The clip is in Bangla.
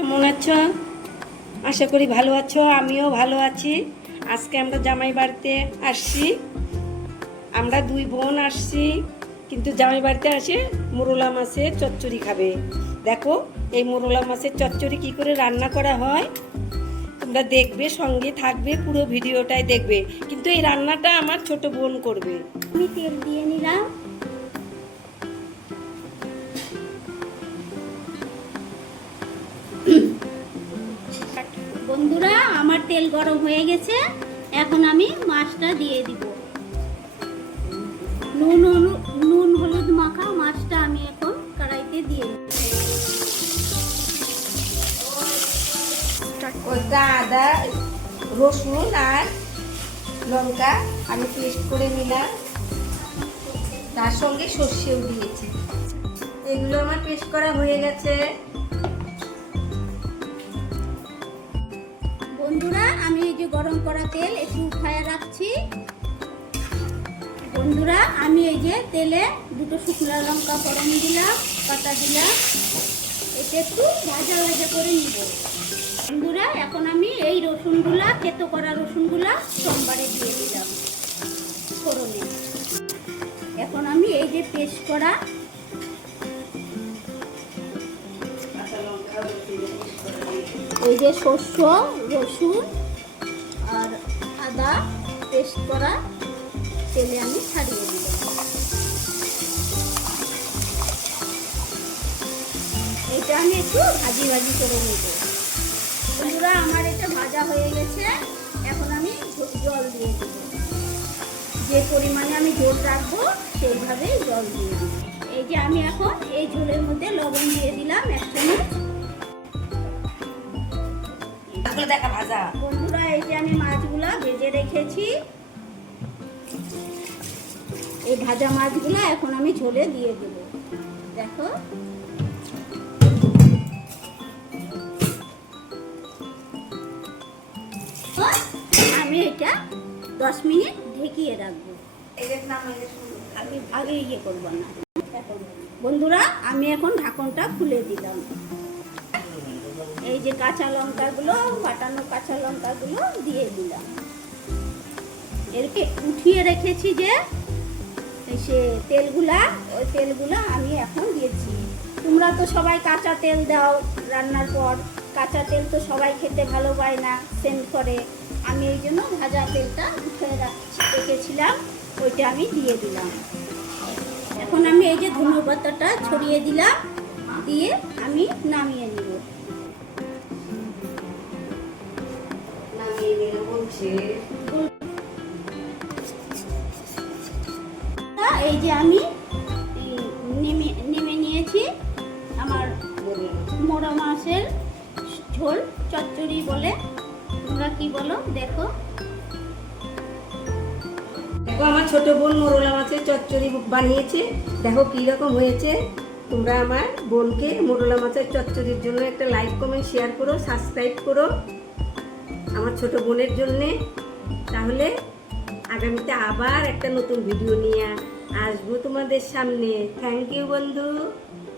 কেমন আছো? আশা করি ভালো আছো, আমিও ভালো আছি। আজকে আমরা জামাই বাড়িতে আসছি। আমরা দুই বোন আসছি, কিন্তু জামাই বাড়িতে আসে মোরলা মাছের চচ্চড়ি খাবে। দেখো এই মোরলা মাছের চচ্চড়ি কি করে রান্না করা হয় তোমরা দেখবে, সঙ্গে থাকবে, পুরো ভিডিওটাই দেখবে। কিন্তু এই রান্নাটা আমার ছোট বোন করবে। আমি তেল দিয়ে নিলাম। বন্ধুরা, আমার তেল গরম হয়ে গেছে। এখন আমি মাছটা দিয়ে দিব। নুন হলুদ মাখা মাছটা আমি এখন কড়াইতে দিয়ে দিব। ওইটা আদা রসুন আর লঙ্কা আমি পেস্ট করে নিলাম, তার সঙ্গে সর্ষেও দিয়েছি। এগুলো আমার পেস্ট করা হয়ে গেছে। বন্ধুরা, আমি এই যে গরম করা তেল একটু উঠায় রাখছি। বন্ধুরা, আমি এই যে তেলে দুটো শুকনো লঙ্কা ফোড়ন দিলাম, পাতা দিলাম। এটা একটু ভাজা ভাজা করে নিব। বন্ধুরা, এখন আমি এই রসুনগুলা, থেতো করা রসুনগুলা সোমবারে দিয়ে দিলাম ফোড়নে। এখন আমি এই যে পেস্ট করা এই যে সর্ষ, রসুন আর আদা পেস্ট করা তেলে আমি ছাড়িয়ে দিলাম। এটা আমি একটু ভাজি ভাজি করে নেব। বন্ধুরা, আমার এটা ভাজা হয়ে গেছে। এখন আমি জল দিয়ে দেব। যে পরিমাণে আমি ঝোল রাখবো সেইভাবেই জল দিয়ে দেব। এই যে আমি এখন এই ঝোলের মধ্যে লবণ দিয়ে দিলাম 1 চামচ। দেখা ভাজা। বন্ধুরা, এই যে আমি মাছগুলা ভেজে রেখেছি। এই ভাজা মাছগুলা এখন আমি ঝোলে দিয়ে দেব। দেখো, আমি এটা 10 মিনিট ঢেকিয়ে রাখবো। আগে ইয়ে করবো না। বন্ধুরা, আমি এখন ঢাকনটা খুলে দিলাম। এই যে কাঁচা লঙ্কাগুলো, ফাটানো কাঁচা লঙ্কাগুলো দিয়ে দিলাম। এরকে উঠিয়ে রেখেছি যে সে তেলগুলা, ওই তেলগুলা আমি এখন দিয়েছি। তোমরা তো সবাই কাঁচা তেল দাও রান্নার পর। কাঁচা তেল তো সবাই খেতে ভালো পায় না, সেন্ট করে। আমি এই জন্য ভাজা তেলটা উঠিয়ে রেখেছিলাম, ওইটা আমি দিয়ে দিলাম। এখন আমি এই যে ধনে পাতাটা ছড়িয়ে দিলাম, দিয়ে আমি নামিয়ে নিব। এই যে আমি নেমে নিয়েছি আমার মোরলা মাছের ঝোল চচ্চড়ি বলে, তোমরা কি বলো দেখো। দেখো আমার ছোট বোন মোরলা মাছের চচ্চড়ি বানিয়েছে। দেখো কি রকম হয়েছে। তোমরা আমার বোনকে মোরলা মাছের চচ্চড়ির জন্য একটা লাইক, কমেন্ট, শেয়ার করো, সাবস্ক্রাইব করো আমার ছোট বোনের জন্যে। তাহলে আগামীতে আবার একটা নতুন ভিডিও নিয়ে আসবো তোমাদের সামনে। থ্যাংক ইউ বন্ধু।